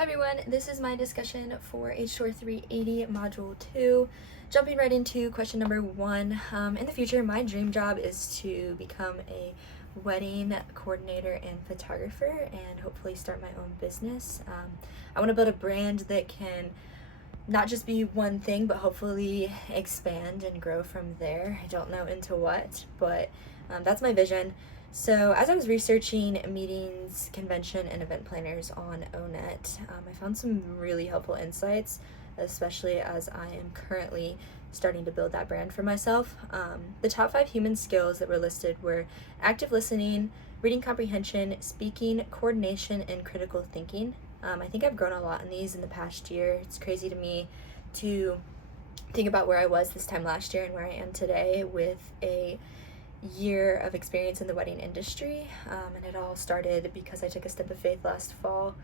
Hi everyone, this is my discussion for HTOR 380 Module 2. Jumping right into question number 1. In the future, my dream job is to become a wedding coordinator and photographer and hopefully start my own business. I want to build a brand that can not just be one thing, but hopefully expand and grow from there. I don't know into what, but that's my vision. So as I was researching meetings, convention, and event planners on ONET, I found some really helpful insights, especially as I am currently starting to build that brand for myself. The top 5 human skills that were listed were active listening, reading comprehension, speaking, coordination, and critical thinking. I think I've grown a lot in these in the past year. It's crazy to me to think about where I was this time last year and where I am today with a year of experience in the wedding industry. And it all started because I took a step of faith last fall,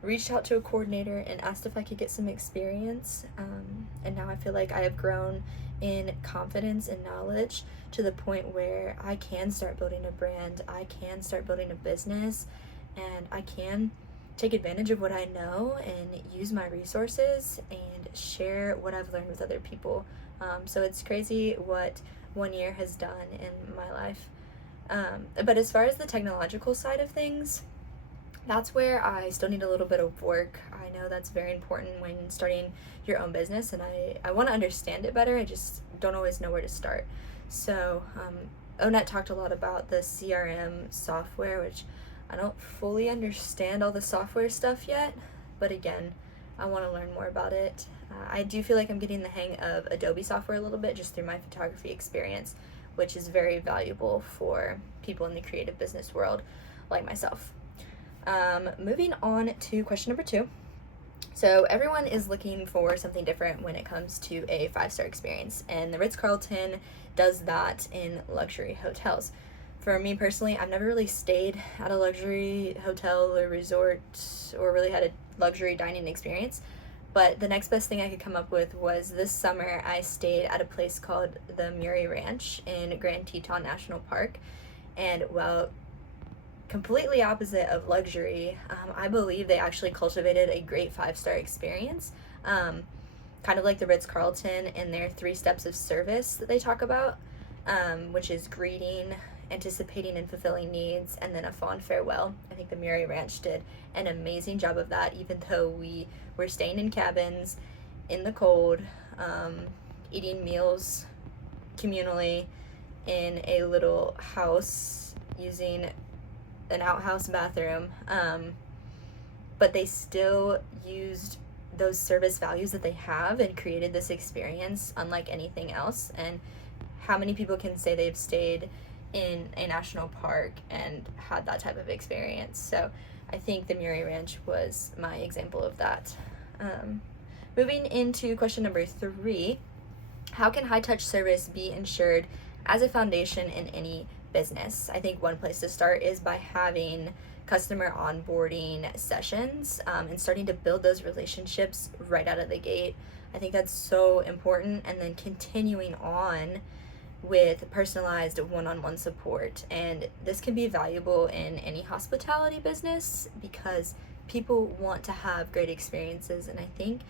reached out to a coordinator and asked if I could get some experience. And now I feel like I have grown in confidence and knowledge to the point where I can start building a brand, I can start building a business, and I can take advantage of what I know and use my resources and share what I've learned with other people. So it's crazy what 1 year has done in my life. But as far as the technological side of things, that's where I still need a little bit of work. I know that's very important when starting your own business, and I want to understand it better. I just don't always know where to start. So ONET talked a lot about the CRM software, which I don't fully understand all the software stuff yet, but again, I want to learn more about it. I do feel like I'm getting the hang of Adobe software a little bit just through my photography experience, which is very valuable for people in the creative business world like myself. Moving on to question number 2. So everyone is looking for something different when it comes to a 5-star experience, and the Ritz-Carlton does that in luxury hotels. For me personally, I've never really stayed at a luxury hotel or resort or really had a luxury dining experience. But the next best thing I could come up with was this summer I stayed at a place called the Murray Ranch in Grand Teton National Park. And while completely opposite of luxury, I believe they actually cultivated a great 5-star experience. Kind of like the Ritz-Carlton in their 3 steps of service that they talk about, which is greeting, anticipating and fulfilling needs, and then a fond farewell. I think the Murray Ranch did an amazing job of that, even though we were staying in cabins in the cold, eating meals communally in a little house using an outhouse bathroom. But they still used those service values that they have and created this experience unlike anything else. And how many people can say they've stayed in a national park and had that type of experience? So I think the Murray Ranch was my example of that. Moving into question number 3, how can high touch service be ensured as a foundation in any business? I think one place to start is by having customer onboarding sessions and starting to build those relationships right out of the gate. I think that's so important, and then continuing on with personalized one-on-one support. And this can be valuable in any hospitality business because people want to have great experiences, and I think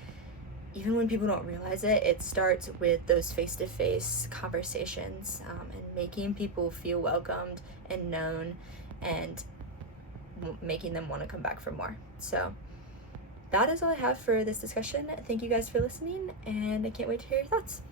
even when people don't realize it, it starts with those face-to-face conversations and making people feel welcomed and known and making them want to come back for more. So that is all I have for this discussion. Thank you guys for listening, and I can't wait to hear your thoughts.